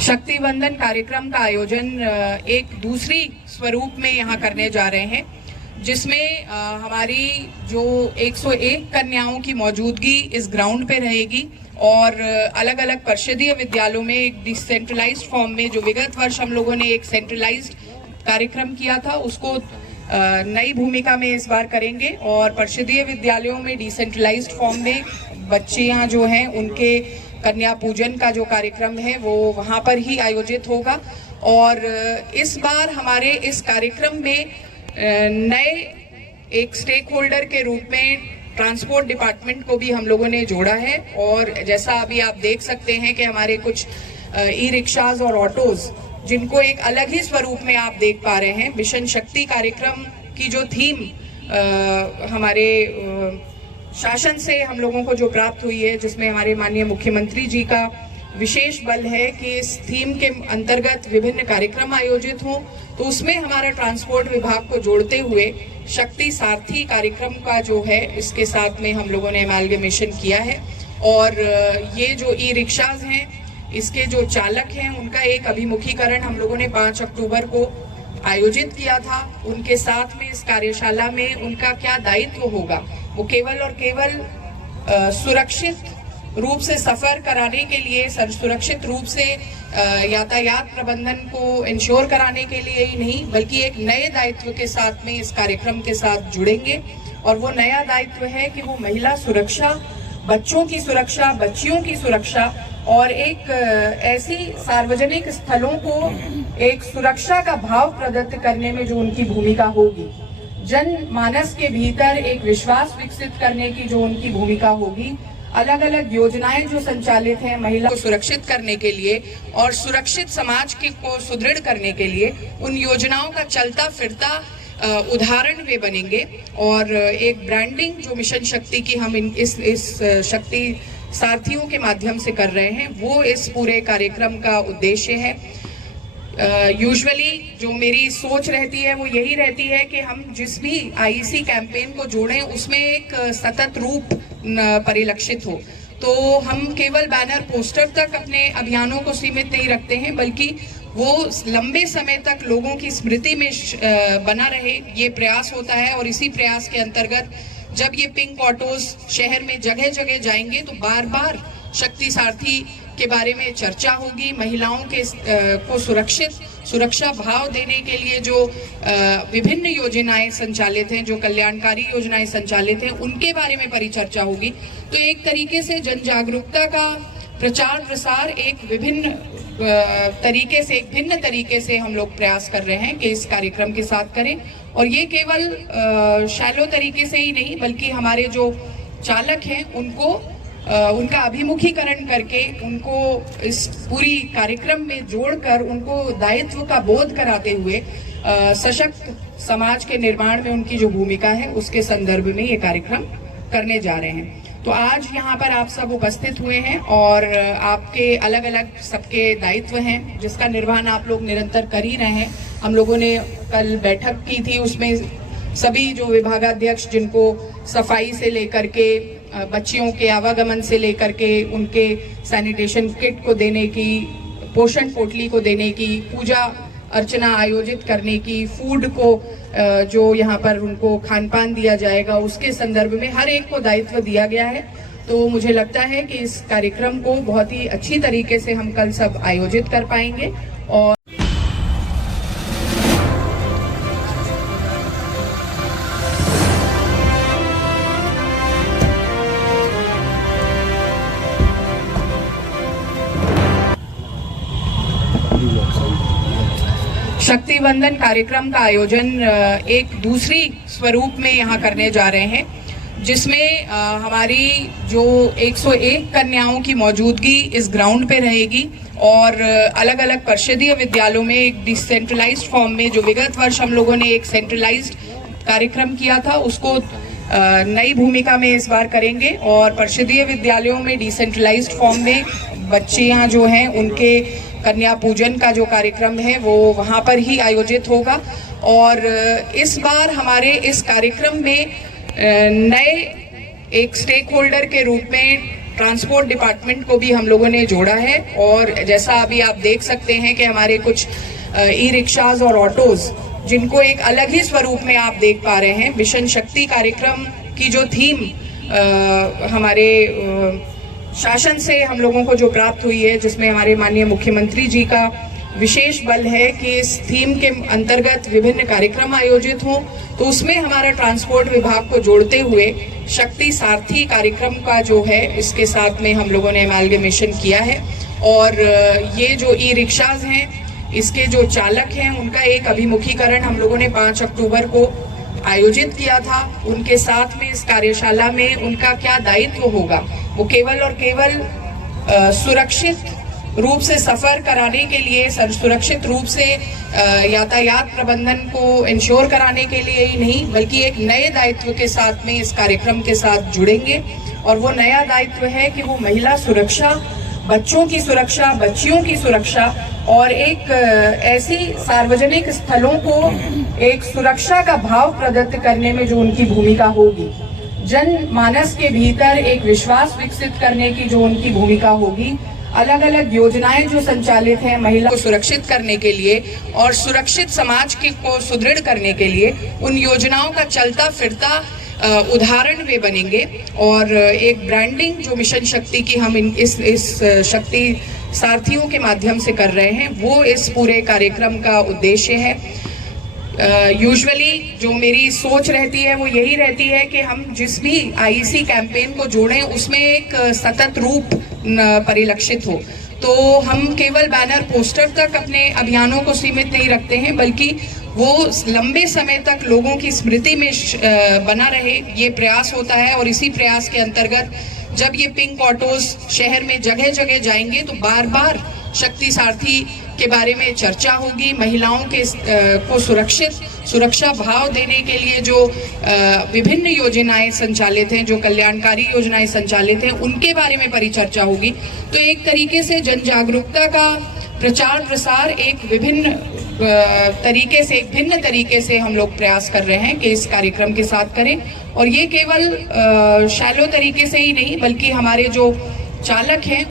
शक्ति वंदन कार्यक्रम का आयोजन एक दूसरी स्वरूप में यहाँ करने जा रहे हैं, जिसमें हमारी जो 101 कन्याओं की मौजूदगी इस ग्राउंड पे रहेगी और अलग अलग परिषदीय विद्यालयों में एक डिसेंट्रलाइज्ड फॉर्म में, जो विगत वर्ष हम लोगों ने एक सेंट्रलाइज्ड कार्यक्रम किया था, उसको नई भूमिका में इस बार करेंगे और परिषदीय विद्यालयों में डिसेंट्रलाइज्ड फॉर्म में बच्चियां जो हैं उनके कन्या पूजन का जो कार्यक्रम है वो वहां पर ही आयोजित होगा। और इस बार हमारे इस कार्यक्रम में नए एक स्टेक होल्डर के रूप में ट्रांसपोर्ट डिपार्टमेंट को भी हम लोगों ने जोड़ा है। और जैसा अभी आप देख सकते हैं कि हमारे कुछ ई रिक्शाज और ऑटोज, जिनको एक अलग ही स्वरूप में आप देख पा रहे हैं, मिशन शक्ति कार्यक्रम की जो थीम हमारे शासन से हम लोगों को जो प्राप्त हुई है, जिसमें हमारे माननीय मुख्यमंत्री जी का विशेष बल है कि इस थीम के अंतर्गत विभिन्न कार्यक्रम आयोजित हों, तो उसमें हमारा ट्रांसपोर्ट विभाग को जोड़ते हुए शक्ति सारथी कार्यक्रम का जो है इसके साथ में हम लोगों ने एमालगमेशन किया है। और ये जो ई रिक्शाज हैं, इसके जो चालक हैं, उनका एक अभिमुखीकरण हम लोगों ने 5 अक्टूबर को आयोजित किया था। उनके साथ में इस कार्यशाला में उनका क्या दायित्व होगा, वो केवल और केवल सुरक्षित रूप से सफर कराने के लिए, सुरक्षित रूप से यातायात प्रबंधन को इंश्योर कराने के लिए ही नहीं, बल्कि एक नए दायित्व के साथ में इस कार्यक्रम के साथ जुड़ेंगे। और वो नया दायित्व है कि वो महिला सुरक्षा, बच्चों की सुरक्षा, बच्चियों की सुरक्षा और एक ऐसी सार्वजनिक स्थलों को एक सुरक्षा का भाव प्रदत्त करने में जो उनकी भूमिका होगी, जनमानस के भीतर एक विश्वास विकसित करने की जो उनकी भूमिका होगी, अलग अलग योजनाएं जो संचालित हैं महिला को सुरक्षित करने के लिए और सुरक्षित समाज को सुदृढ़ करने के लिए, उन योजनाओं का चलता फिरता उदाहरण वे बनेंगे। और एक ब्रांडिंग जो मिशन शक्ति की हम इस शक्ति सारथियों के माध्यम से कर रहे हैं, वो इस पूरे कार्यक्रम का उद्देश्य है। यूजुअली जो मेरी सोच रहती है वो यही रहती है कि हम जिस भी आईईसी कैंपेन को जोड़ें उसमें एक सतत रूप परिलक्षित हो। तो हम केवल बैनर पोस्टर तक अपने अभियानों को सीमित नहीं रखते हैं, बल्कि वो लंबे समय तक लोगों की स्मृति में बना रहे, ये प्रयास होता है। और इसी प्रयास के अंतर्गत जब ये पिंक ऑटोज शहर में जगह जगह जाएंगे तो बार बार शक्ति सारथी के बारे में चर्चा होगी। महिलाओं के को सुरक्षा भाव देने के लिए जो विभिन्न योजनाएं संचालित हैं, जो कल्याणकारी योजनाएं संचालित हैं, उनके बारे में परिचर्चा होगी। तो एक तरीके से जन जागरूकता का प्रचार प्रसार एक भिन्न तरीके से हम लोग प्रयास कर रहे हैं कि इस कार्यक्रम के साथ करें। और ये केवल शैलो तरीके से ही नहीं, बल्कि हमारे जो चालक हैं उनका अभिमुखीकरण करके, उनको इस पूरी कार्यक्रम में जोड़कर, उनको दायित्व का बोध कराते हुए सशक्त समाज के निर्माण में उनकी जो भूमिका है उसके संदर्भ में ये कार्यक्रम करने जा रहे हैं। तो आज यहाँ पर आप सब उपस्थित हुए हैं और आपके अलग अलग सबके दायित्व हैं, जिसका निर्वहन आप लोग निरंतर कर ही रहे हैं। हम लोगों ने कल बैठक की थी, उसमें सभी जो विभागाध्यक्ष, जिनको सफाई से लेकर के बच्चियों के आवागमन से लेकर के उनके सैनिटेशन किट को देने की, पोषण पोटली को देने की, पूजा अर्चना आयोजित करने की, फूड को जो यहाँ पर उनको खान पान दिया जाएगा, उसके संदर्भ में हर एक को दायित्व दिया गया है। तो मुझे लगता है कि इस कार्यक्रम को बहुत ही अच्छी तरीके से हम कल सब आयोजित कर पाएंगे। और शक्ति वंदन कार्यक्रम का आयोजन एक दूसरी स्वरूप में यहाँ करने जा रहे हैं, जिसमें हमारी जो 101 कन्याओं की मौजूदगी इस ग्राउंड पे रहेगी और अलग अलग परिषदीय विद्यालयों में एक डिसेंट्रलाइज्ड फॉर्म में, जो विगत वर्ष हम लोगों ने एक सेंट्रलाइज्ड कार्यक्रम किया था, उसको नई भूमिका में इस बार करेंगे। और परिषदीय विद्यालयों में डिसेंट्रलाइज्ड फॉर्म में बच्चियां जो हैं उनके कन्या पूजन का जो कार्यक्रम है वो वहां पर ही आयोजित होगा। और इस बार हमारे इस कार्यक्रम में नए एक स्टेक होल्डर के रूप में ट्रांसपोर्ट डिपार्टमेंट को भी हम लोगों ने जोड़ा है। और जैसा अभी आप देख सकते हैं कि हमारे कुछ ई रिक्शाज और ऑटोज, जिनको एक अलग ही स्वरूप में आप देख पा रहे हैं। मिशन शक्ति कार्यक्रम की जो थीम हमारे शासन से हम लोगों को जो प्राप्त हुई है, जिसमें हमारे माननीय मुख्यमंत्री जी का विशेष बल है कि इस थीम के अंतर्गत विभिन्न कार्यक्रम आयोजित हों, तो उसमें हमारा ट्रांसपोर्ट विभाग को जोड़ते हुए शक्ति सारथी कार्यक्रम का जो है, इसके साथ में हम लोगों ने एमालगमेशन किया है। और ये जो ई रिक्शाज हैं, इसके जो चालक हैं, उनका एक अभिमुखीकरण हम लोगों ने 5 अक्टूबर को आयोजित किया था। उनके साथ में इस कार्यशाला में उनका क्या दायित्व होगा, वो केवल और केवल सुरक्षित रूप से सफर कराने के लिए, सुरक्षित रूप से यातायात प्रबंधन को इंश्योर कराने के लिए ही नहीं, बल्कि एक नए दायित्व के साथ में इस कार्यक्रम के साथ जुड़ेंगे। और वो नया दायित्व है कि वो महिला सुरक्षा, बच्चों की सुरक्षा, बच्चियों की सुरक्षा और एक ऐसी सार्वजनिक स्थलों को एक सुरक्षा का भाव प्रदत्त करने में जो उनकी भूमिका होगी, जनमानस के भीतर एक विश्वास विकसित करने की जो उनकी भूमिका होगी, अलग अलग योजनाएं जो संचालित हैं महिला को सुरक्षित करने के लिए और सुरक्षित समाज को सुदृढ़ करने के लिए, उन योजनाओं का चलता फिरता उदाहरण वे बनेंगे। और एक ब्रांडिंग जो मिशन शक्ति की हम इस शक्ति सारथियों के माध्यम से कर रहे हैं, वो इस पूरे कार्यक्रम का उद्देश्य है। यूजुअली जो मेरी सोच रहती है वो यही रहती है कि हम जिस भी आईसी कैंपेन को जोड़ें, उसमें एक सतत रूप परिलक्षित हो। तो हम केवल बैनर पोस्टर तक अपने अभियानों को सीमित नहीं रखते हैं, बल्कि वो लंबे समय तक लोगों की स्मृति में बना रहे, ये प्रयास होता है। और इसी प्रयास के अंतर्गत जब ये पिंक ऑटोज शहर में जगह जगह जाएंगे, तो बार बार शक्ति सारथी के बारे में चर्चा होगी। महिलाओं के को सुरक्षा भाव देने के लिए जो विभिन्न योजनाएं संचालित हैं, जो कल्याणकारी योजनाएं संचालित हैं, उनके बारे में परिचर्चा होगी। तो एक तरीके से जन जागरूकता का प्रचार प्रसार एक भिन्न तरीके से हम लोग प्रयास कर रहे हैं कि इस कार्यक्रम के साथ करें। और ये केवल शैलो तरीके से ही नहीं, बल्कि हमारे जो चालक हैं